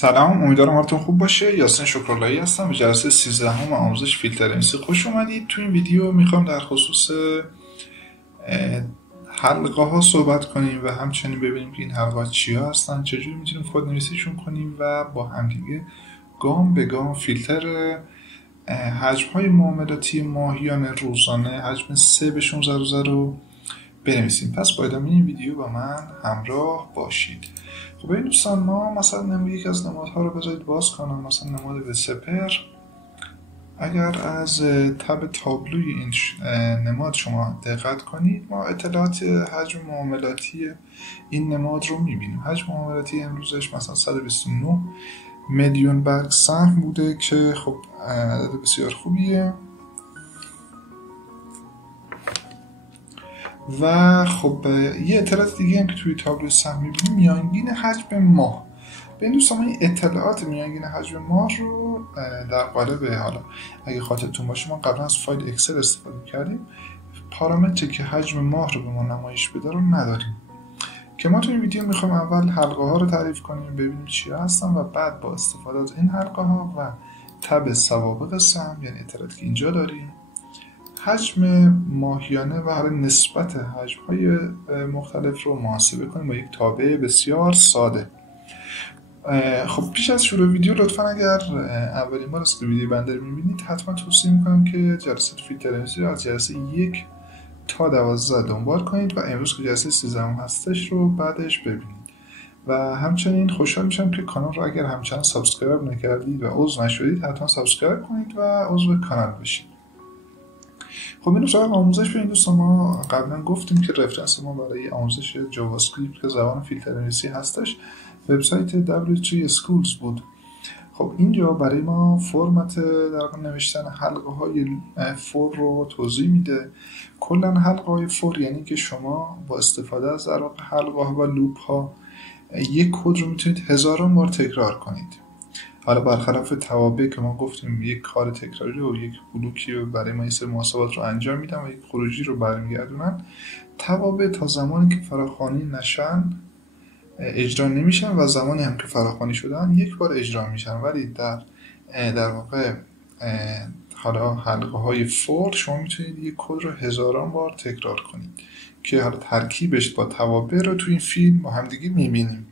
سلام، امیدوارم حالتون خوب باشه. یاسین شکراللهی هستم. به جلسه 13 آموزش فیلترنسی خوش اومدید. تو این ویدیو میخوام در خصوص حلقه ها صحبت کنیم و همچنین ببینیم که این حلقه ها چیا هستن، چجوری میتونیم کدنویسیشون کنیم و با همدیگه گام به گام فیلتر حجم های معاملاتی ماهیانه روزانه حجم 3 به 16 رو بنویسیم. پس با ادامه این ویدیو با من همراه باشید. خب این دوستان، ما مثلا یکی از نمادها رو بذارید باز کنم، مثلا نماد وسپر. اگر از تب تابلوی این نماد شما دقت کنید، ما اطلاعات حجم معاملاتی این نماد رو میبینیم. حجم معاملاتی امروزش مثلا 129 میلیون برگ سهم بوده که خب عدد بسیار خوبیه. و خب یه اطلاعات دیگه هم که توی تابلو سهم میبینیم، میانگین حجم ماه. به این دوستان، این اطلاعات میانگین حجم ماه رو در قالب، حالا اگه خاطرتون باشه ما قبلا از فایل اکسل استفاده کردیم، پارامتری که حجم ماه رو به ما نمایش بده رو نداریم، که ما توی این ویدیو میخوایم اول حلقه ها رو تعریف کنیم، ببینیم چیا هستن و بعد با استفاده از این حلقه ها و تب سوابق سهم، یعنی اطلاعاتی که اینجا داریم، حجم ماهیانه و حالا نسبت حجم‌های مختلف رو محاسبه کنیم با یک تابع بسیار ساده. خب پیش از شروع ویدیو لطفا اگر اولین بار است که ویدیو بنده رو می‌بینید، حتما توصیه می‌کنم که جلسه فیلترنسی رو از جلسه 1 تا 12 دنبال کنید و امروز که جلسه 13 هستش رو بعدش ببینید. و همچنین خوشحال میشم که کانال رو اگر همچنان سابسکرایب نکردید و عضو نشدید، حتما سابسکرایب کنید و عضو کانال بشید. خب این سراغ آموزش بریم دوستان. ما قبلا گفتیم که رفرنس ما برای آموزش جاوا اسکریپت که زبان فیلترنویسی هستش وبسایت W3 Schools بود. خب اینجا برای ما فرمت در نوشتن حلقه های فور رو توضیح میده. کلا حلقه های فور یعنی که شما با استفاده از در واقع حلقه ها و لوپ ها یک کد رو میتونید هزاران بار تکرار کنید. حالا برخلاف توابع که ما گفتیم یک کار تکراری رو، یک بلوکی رو برای ما یه سری محاسبات رو انجام میدن و یک خروجی رو برمیگردونن، توابع تا زمانی که فراخوانی نشن اجرا نمیشن و زمانی هم که فراخوانی شدن یک بار اجرا میشن. ولی در واقع حالا حلقه های فور شما میتونید یک کد رو هزاران بار تکرار کنید که حالا ترکیبش با توابع رو تو این فیلم با همدیگه میبینیم.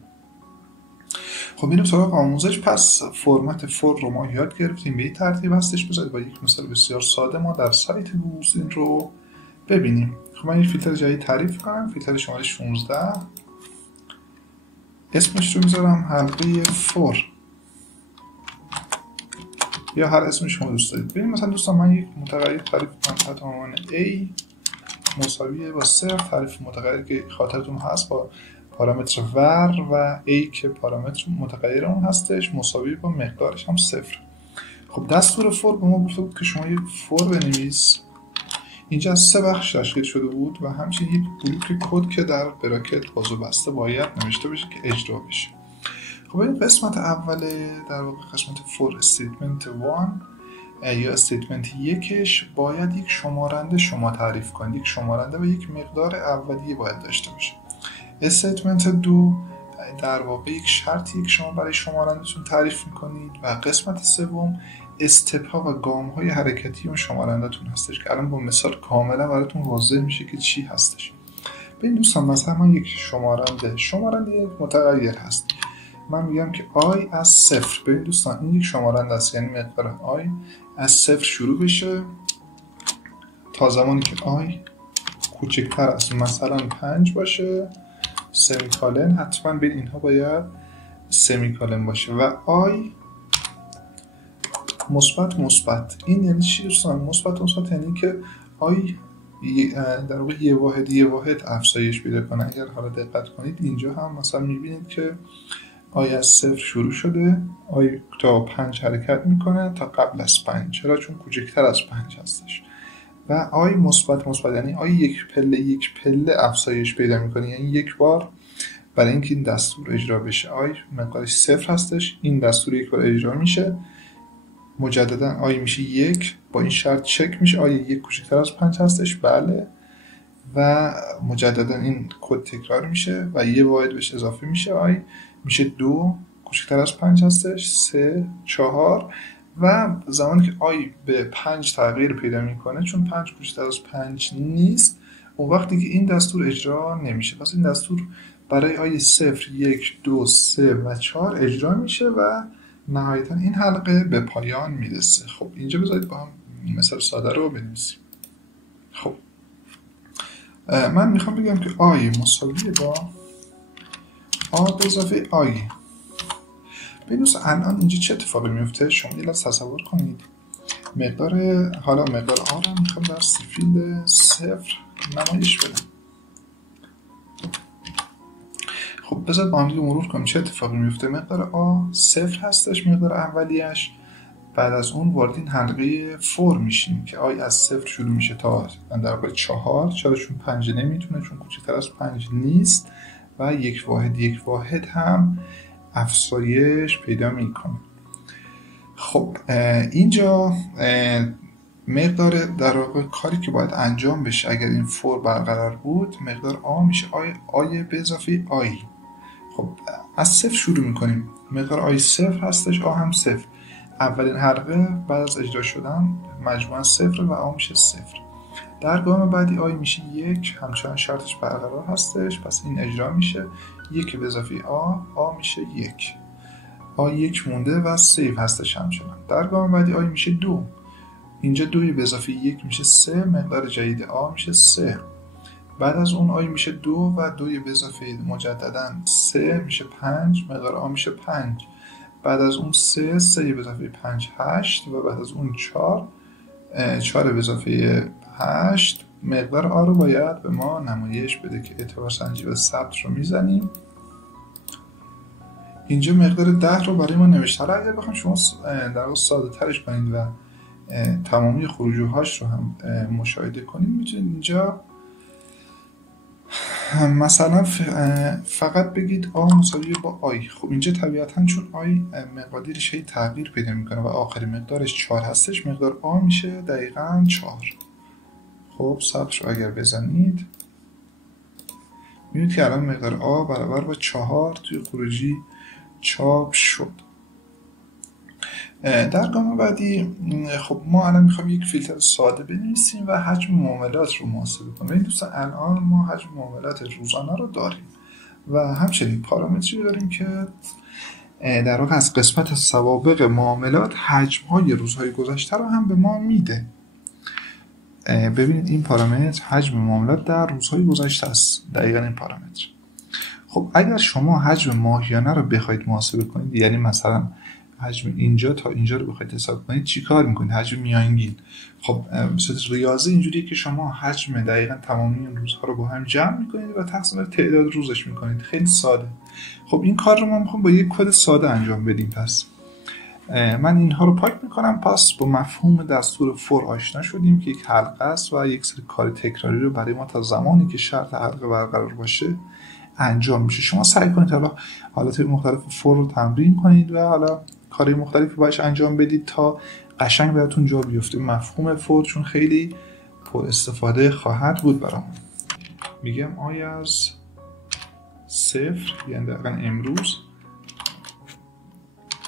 خب اینو سراغ آموزش. پس فرمت فور رو ما یاد گرفتیم، به این ترتیب هستش. بذارید با یک مثال بسیار ساده ما در سایت گوگل این رو ببینیم. خب من یک فیلتر جدید تعریف کنم، فیلتر شماره 16. اسمش رو میذارم حلقه فور یا هر اسم شما دوست دارید. ببینیم مثلا دوستان، من یک متغیر تعریف کنم تحت عنوان A مساویه با 0. تعریف متغیری که خاطرتون هست با پارامتر ور و A که پارامتر متغیر اون هستش مساوی با مقدارش هم 0. خب دستور فور به ما گفته بود که شما یک فور بنویس. اینجا از 3 بخش تشکیل شده بود و همچنین یک بلوک کد که در براکت باز و بسته باید نوشته بشه که اجرا بشه. خب این قسمت اول در واقع قسمت فور استیتمنت 1 یا استیتمنت 1ش باید یک شمارنده شما تعریف کنید. یک شمارنده و یک مقدار اولیه باید داشته باشه. استیتمنت 2 در واقع یک شرطی که شما برای شمارنده‌تون تعریف میکنید و قسمت سوم استپ ها و گام های حرکتی اون شمارنده‌تون هستش که الان با مثال کاملا براتون واضح میشه که چی هستش. ببین دوستان، مثلا من یک شمارنده یک متغیر هست. من میگم که آی از 0. ببین دوستان، این یک شمارنده است، یعنی مقدار آی از 0 شروع بشه تا زمانی که آی کوچکتر از مثلا 5 باشه، سمیکالن. حتما بین اینها باید سمیکالن باشه و آی مثبت. این یعنی چی دوستان؟ مثبت یعنی که آی در واقع یه واحد افزایش پیدا کنه. اگر حالا دقت کنید اینجا هم مثلا میبینید که آی از 0 شروع شده، آی تا 5 حرکت میکنه تا قبل از 5. چرا؟ چون کوچکتر از 5 هستش. و آی مثبت یعنی آی یک پله افزایش پیدا میکنه، یعنی یک بار برای اینکه این دستور اجرا بشه آی مقدارش 0 هستش، این دستور یک بار اجرا میشه، مجددا آی میشه 1، با این شرط چک میشه آی 1 کوچکتر از 5 هستش، بله، و مجددا این کد تکرار میشه و یه واحد بهش اضافه میشه، آی میشه 2 کوچکتر از 5 هستش، 3 4 و زمانی که آی به 5 تغییر پیدا میکنه، چون 5 کوچکتر از 5 نیست، اون وقت دیگه این دستور اجرا نمیشه. پس این دستور برای آی 0 1 2 3 و 4 اجرا میشه و نهایتا این حلقه به پایان میرسه. خب اینجا بذارید با هم مثال ساده رو بنویسیم. خب من میخوام بگم که آی مساوی با آ به اضافه آی. ببینید الان اینجا چه اتفاقی میفته. شما یه لحظه تصور کنید مقدار آ رو میخوام در فیلد 0 نمایش بدم. خب بذار با هم دیگه مرور کنیم چه اتفاقی میفته. مقدار آ 0 هستش، مقدار اولیش. بعد از اون وارد این حلقه فور میشیم که آی از 0 شروع میشه تا در واقع 4. چرا؟ چون 5 نمیتونه، چون کوچکتر از 5 نیست و یک واحد هم افزایش پیدا میکنه. خب اینجا مقدار در واقع کاری که باید انجام بشه اگر این فور برقرار بود، مقدار آ میشه آی به اضافه آی. خب از 0 شروع میکنیم، مقدار آی 0 هستش، آ هم 0. اولین حلقه بعد از اجرا شدن مجموعاً 0 و آ میشه 0. در گام بعدی آی میشه 1، همچنان شرطش برقرار هستش، پس این اجرا میشه. 1 به اضافه آ میشه 1. آ 1 مونده و سیو هستش همچنان. در گام بعدی آی میشه 2، اینجا 2 به اضافه 1 میشه 3، مقدار جدید آ میشه 3. بعد از اون آی میشه 2 و 2 به اضافه مجددا 3 میشه 5، مقدار آ میشه 5. بعد از اون 3 به اضافه 5 8 و بعد از اون 4 به اضافه 8. مقدار آ رو باید به ما نمایش بده که اعتبار سنجی و ثبت رو میزنیم. اینجا مقدار 10 رو برای ما نوشته. حالا اگر بخوام شما در واقع ساده ترش کنید و تمامی خروجی‌هاش رو هم مشاهده کنید، میتونید اینجا مثلا فقط بگید آ مساوی با آی. خب اینجا طبیعتا چون آی مقادیرش هی تغییر پیدا میکنه و آخرین مقدارش 4 هستش، مقدار آ میشه دقیقاً 4. خب ثبت رو اگر بزنید میبینید که الان مقدار آ برابر با 4 توی خروجی چاپ شد. در گام بعدی خب ما الان میخوایم یک فیلتر ساده بنویسیم و حجم معاملات رو محاسبه کنیم. این دوستان الان ما حجم معاملات روزانه رو داریم و همچنین پارامتری داریم که در واقع از قسمت سوابق معاملات حجم‌های روزهای گذشته رو هم به ما میده. ببینید این پارامتر حجم معاملات در روزهای گذشته است، دقیقاً این پارامتر. خب اگر شما حجم ماهیانه رو بخواید محاسبه کنید، یعنی مثلا حجم اینجا تا اینجا رو بخواید حساب کنید، چی کار میکنید؟ حجم میانگین. خب مثل ریاضی اینجوریه که شما حجم دقیقاً تمامی این روزها رو با هم جمع میکنید و تقسیم بر تعداد روزش میکنید. خیلی ساده. خب این کار رو ما میخوام با یک کد ساده انجام بدیم. پس من اینها رو پاک میکنم. پس با مفهوم دستور فور آشنا شدیم که یک حلقه است و یک سری کار تکراری رو برای ما تا زمانی که شرط حلقه برقرار باشه انجام میشه. شما سعی کنید حالا حالات مختلف فور رو تمرین کنید و حالا کارهای مختلفی باش انجام بدید تا قشنگ براتون جا بیفته. مفهوم فور چون خیلی پر استفاده خواهد بود برامون. میگم آی از 0 یعنی دقیقا امروز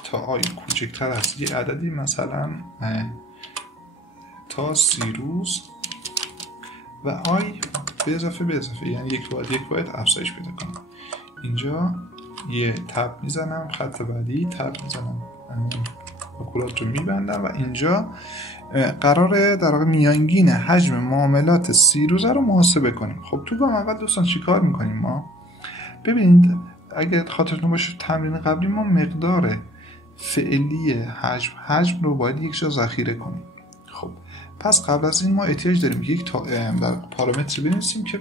تا آی کوچکتر از یه عددی، مثلا تا 30 روز و آی به اضافه یعنی یک باید افزایش پیدا کنم. اینجا یه تب میزنم، خط بعدی تب میزنم، کلات رو میبندم و اینجا قراره در واقع میانگین حجم معاملات 30 روزه رو محاسبه کنیم. خب تو گام اول دوستان چی کار میکنیم ما؟ ببینید اگر خاطرتون باشه تمرین قبلی ما مقدار فعلی حجم رو باید یک جا ذخیره کنیم. خب پس قبل از این ما احتیاج داریم یک پارامتر بنویسیم که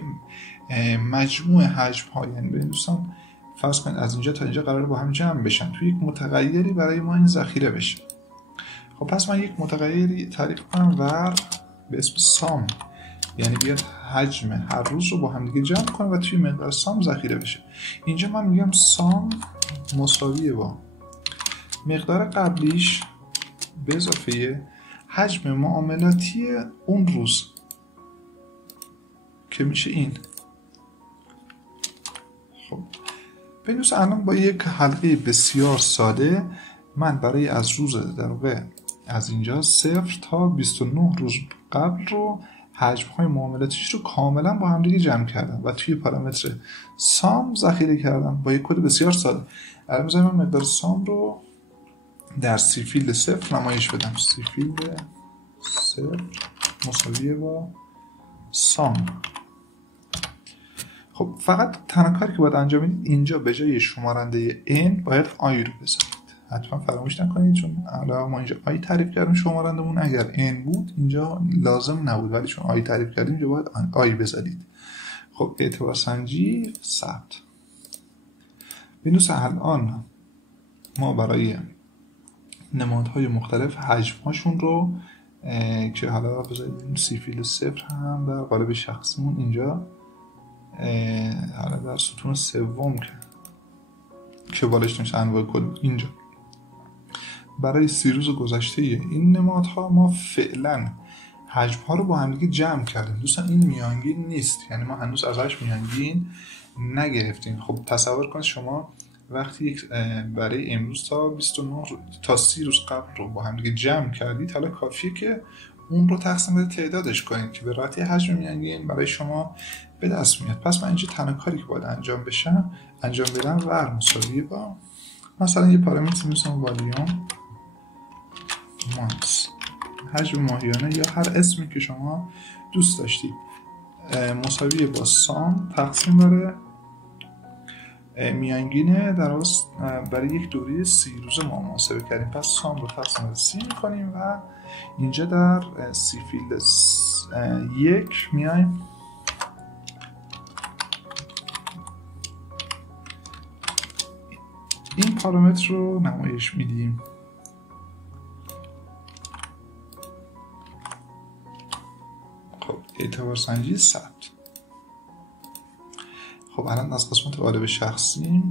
مجموع حجم ها، یعنی ببینید دوستان فرض کنید از اینجا تا اینجا قراره با هم جمع بشن، توی یک متغیری برای ما این ذخیره بشه. خب پس من یک متغیری تعریف کنم ور به اسم سام، یعنی بیاد حجم هر روز رو با هم دیگه جمع کنه و توی مقدار سام ذخیره بشه. اینجا من میگم سام مساویه با مقدار قبلیش به اضافه حجم معاملاتی اون روز که میشه این. خب بنویس الان با یک حلقه بسیار ساده من برای از روز در واقع از اینجا 0 تا 29 روز قبل رو حجم‌های معاملاتیش رو کاملا با هم دیگه جمع کردم و توی پارامتر سام ذخیره کردم با یک کد بسیار ساده. الان بذاریم من مقدار سام رو در سی فیلد 0 نمایش بدم. سی فیلد 0 مساویه با سام. خب فقط تنها کاری که باید انجام بدید اینجا به جای شمارنده n باید آی رو بذارید. حتما فراموش نکنید چون حالا ما اینجا آی تعریف کردیم شمارندمون اگر n بود اینجا لازم نبود ولی چون آی تعریف کردیم اینجا باید آی بذارید. خب اعتبار سنجی ثبت. بنویس الان ما برای نمادهای مختلف حجم‌هاشون رو که حالا بذارید سی فیلد 0 هم در قالب شخصیمون اینجا حالا در ستون سوم که بالش نمیشه انواع کد اینجا برای 30 روز گذشته این نمادها ما فعلا حجم‌ها رو با هم دیگه جمع کردیم. دوستان این میانگین نیست، یعنی ما هنوز ازش میانگین نگرفتیم. خب تصور کن شما وقتی برای امروز تا 29 تا 30 روز قبل رو با هم دیگه جمع کردید، حالا کافیه که اون رو تقسیم به تعدادش کنید که به راحتی حجم میانگین برای شما به دست میاد. پس من اینجا تنها کاری که باید انجام بدم ور مساویه با مثلا یه پارامتر می‌ذارم والیوم مانس حجم ماهیانه یا هر اسمی که شما دوست داشتید مساویه با سام تقسیم بر میانگینه در برای یک دوره 30 روز ما محاسبه کردیم. پس سام رو تقسیم بر 30 می‌کنیم و اینجا در سی فیلد 1 میایم این پارامتر رو نمایش میدیم. خب اعتبار سنجی ثبت. خب الان از قسمت قالب شخصی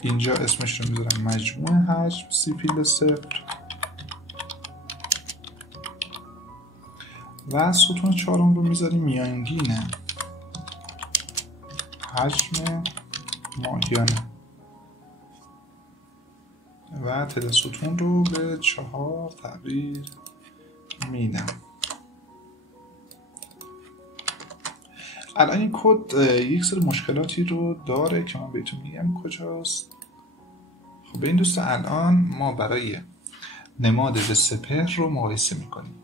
اینجا اسمش رو میذارم مجموع حجم سی فیلد 0 و ستون چهارم رو میذاریم میانگین حجم ماهیانه و تعداد ستون رو به 4 تغییر میدم. الان این کد یک سری مشکلاتی رو داره که من بهتون میگم کجاست. خب به این دوست الان ما برای نماد به سپهر رو مقایسه میکنیم.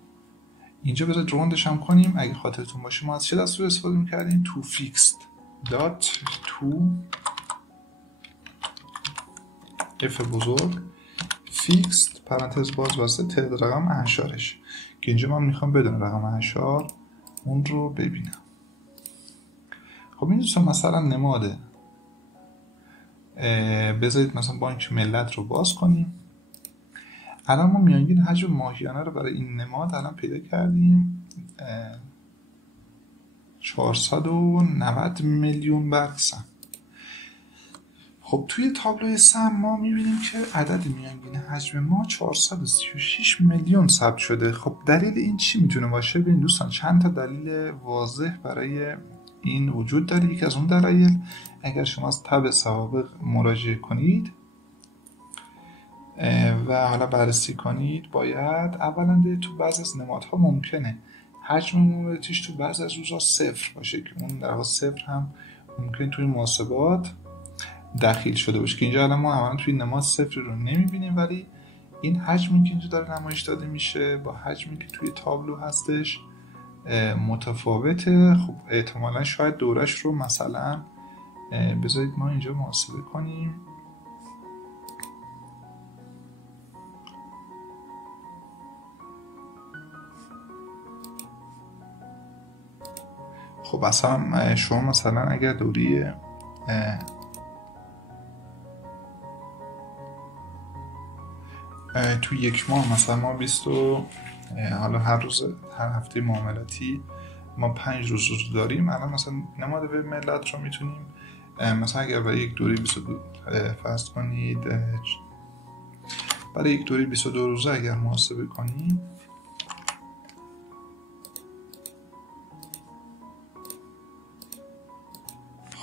اینجا بذارید روندش هم کنیم. اگه خاطرتون باشه ما از چه دستور استفاده میکردیم؟ تو فیکست دات تو اف بزرگ فیکست پرانتز باز واسه تعداد رقم اعشارش که اینجا من میخوام بدون رقم اعشار اون رو ببینم. خب این دوستان مثلا نماده بذارید مثلا بانک ملت رو باز کنیم. الان ما میانگین حجم ماهیانه رو برای این نماد الان پیدا کردیم 490 میلیون برگ سهم. خب توی تابلوی سهم ما میبینیم که عدد میانگین حجم ما 436 میلیون ثبت شده. خب دلیل این چی میتونه باشه؟ ببین دوستان چند تا دلیل واضح برای این وجود داره. یکی از اون دلایل اگر شما از تب سوابق مراجعه کنید و حالا بررسی کنید باید اولا تو بعضی از نمادها ممکنه حجم معاملاتیش تو بعضی از روزها 0 باشه که اون در واقع 0 هم ممکن توی محاسبات دخیل شده باشه که اینجا الان ما عملا توی نماد 0 رو نمیبینیم ولی این حجمی که اینجا داره نمایش داده میشه با حجمی که توی تابلو هستش متفاوته. خب احتمالا شاید دورش رو مثلا بذارید ما اینجا محاسبه کنیم. خب اصلا شما مثلا اگر دوری تو یک ماه مثلا ما 20 حالا هر هفته معاملاتی ما 5 روز داریم. الان مثلا نماد به ملت رو میتونیم مثلا اگر برای یک دوره 22 فرض کنید برای یک دوره 22 روزه اگر محاسبه کنیم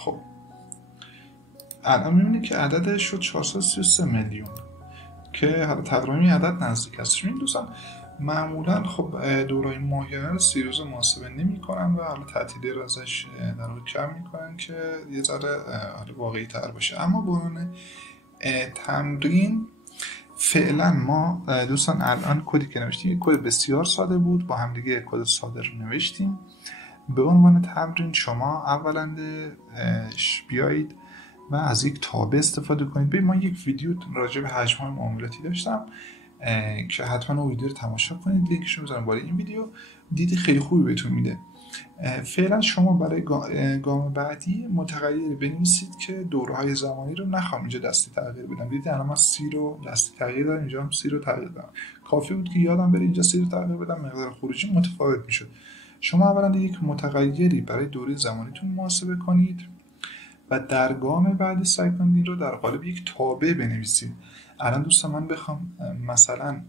خب الان میبینید که عددش شد 433 میلیون که حالا تقریبا این عدد نزدیک هستش. این دوستان معمولا خب دورای ماهیانه رو 30 روز محاسبه نمی کنن و حالا تعطیلی رو ازش در واقع کم میکنن که یه ذره واقعی تر باشه. اما به عنوان تمرین فعلا ما دوستان الان کدی که نوشتیم یک کد بسیار ساده بود، با هم دیگه کد ساده رو نوشتیم. به عنوان تمرین شما اولا بیایید و از یک تابع استفاده کنید. ببین من یک ویدیو راجع به حجم‌های معاملاتی داشتم که حتما اون ویدیو رو تماشا کنید، لینکش رو میذارم بالای این ویدیو، دید خیلی خوبی بهتون میده. فعلا شما برای گام بعدی متغیری بنویسید که دوره‌های زمانی رو نخوام اینجا دستی تغییر بدم. دیدید الان من 30 رو دستی تغییر دادم، اینجا هم 30 رو تغییر دادم. کافی بود که یادم بره اینجا 30 رو تغییر بدم، مقدار خروجی متفاوت میشد. شما اولا یک متغیری برای دوره زمانیتون محاسبه کنید و در گام بعدی سعی کنید این رو در قالب یک تابع بنویسید. الان دوستان من بخوام مثلا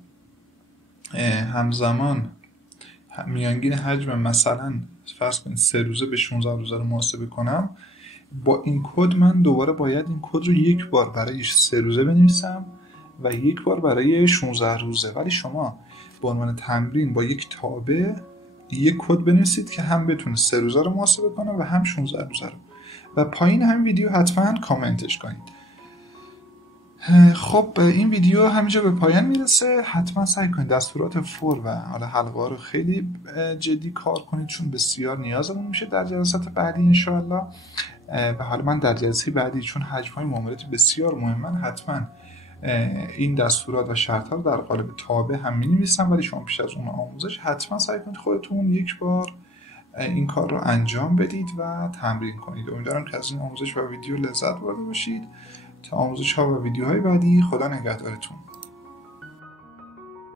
همزمان میانگین حجم مثلا فرض کنید 3 روزه به 16 روزه رو محاسبه کنم، با این کد من دوباره باید این کد رو یک بار برای 3 روزه بنویسم و یک بار برای 16 روزه. ولی شما به عنوان تمرین با یک تابع یک کد بنویسید که هم بتونه 3 روزه رو محاسبه کنه و هم 16 روزه رو، و پایین هم ویدیو حتما کامنتش کنید. خب این ویدیو همینجا به پایان میرسه. حتما سعی کنید دستورات فور و حالا حلقه ها رو خیلی جدی کار کنید، چون بسیار نیازمون میشه در جلسات بعدی انشاءالله. و حالا من در جلسه بعدی چون حجم‌های معاملاتی بسیار مهمن، حتما این دستورات و شرط ها رو در قالب تابع هم می‌نویسم، ولی شما پیش از اون آموزش حتما سعی کنید خودتون یک بار این کار رو انجام بدید و تمرین کنید. امیدوارم که از این آموزش و ویدیو لذت برده باشید. تا آموزش ها و ویدیوهای بعدی، خدا نگهدارتون.